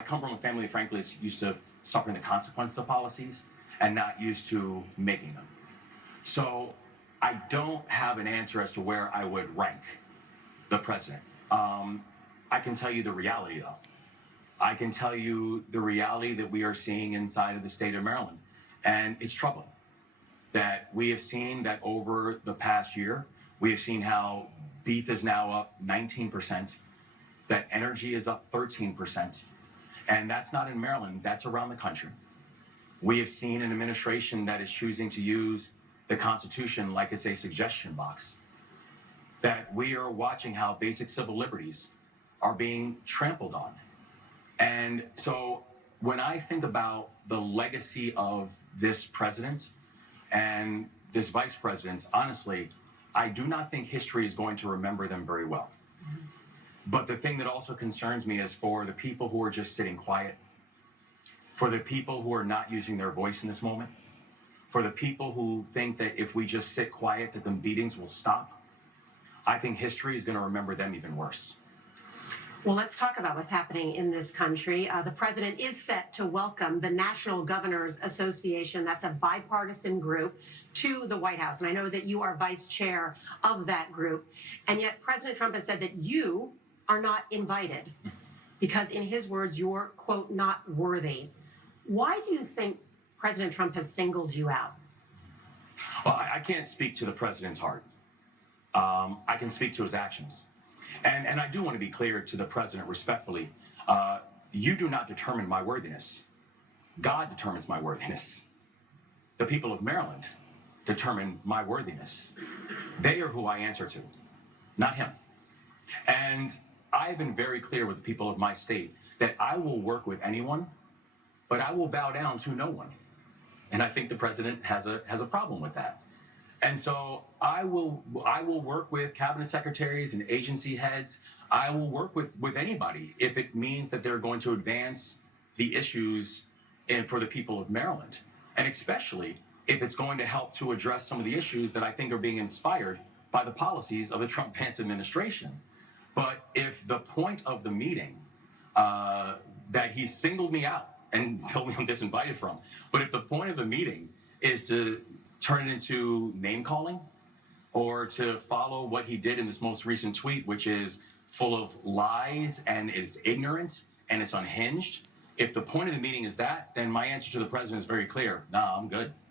I come from a family that frankly is used to suffering the consequences of policies and not used to making them. So I don't have an answer as to where I would rank the president. I can tell you the reality, though. I can tell you the reality that we are seeing inside of the state of Maryland. And it's troubling that we have seen that over the past year, we have seen how beef is now up 19%, that energy is up 13%. And that's not in Maryland, that's around the country. We have seen an administration that is choosing to use the Constitution like it's a suggestion box. That we are watching how basic civil liberties are being trampled on. And so when I think about the legacy of this president and this vice president, honestly, I do not think history is going to remember them very well. But the thing that also concerns me is for the people who are just sitting quiet, for the people who are not using their voice in this moment, for the people who think that if we just sit quiet, that the beatings will stop, I think history is going to remember them even worse. Well, let's talk about what's happening in this country. The president is set to welcome the National Governors Association, that's a bipartisan group, to the White House. And I know that you are vice chair of that group. And yet President Trump has said that you are not invited because, in his words, you're, quote, not worthy. Why do you think President Trump has singled you out? Well, I can't speak to the president's heart. I can speak to his actions. And I do want to be clear to the president respectfully. You do not determine my worthiness. God determines my worthiness. The people of Maryland determine my worthiness. They are who I answer to, not him. And I've been very clear with the people of my state that I will work with anyone, but I will bow down to no one. And I think the president has a problem with that. And so I will work with cabinet secretaries and agency heads. I will work with anybody if it means that they're going to advance the issues for the people of Maryland. And especially if it's going to help to address some of the issues that I think are being inspired by the policies of the Trump-Vance administration. But if the point of the meeting that he singled me out and told me I'm disinvited from, but if the point of the meeting is to turn it into name calling or to follow what he did in this most recent tweet, which is full of lies and it's ignorant and it's unhinged, if the point of the meeting is that, then my answer to the president is very clear. Nah, I'm good.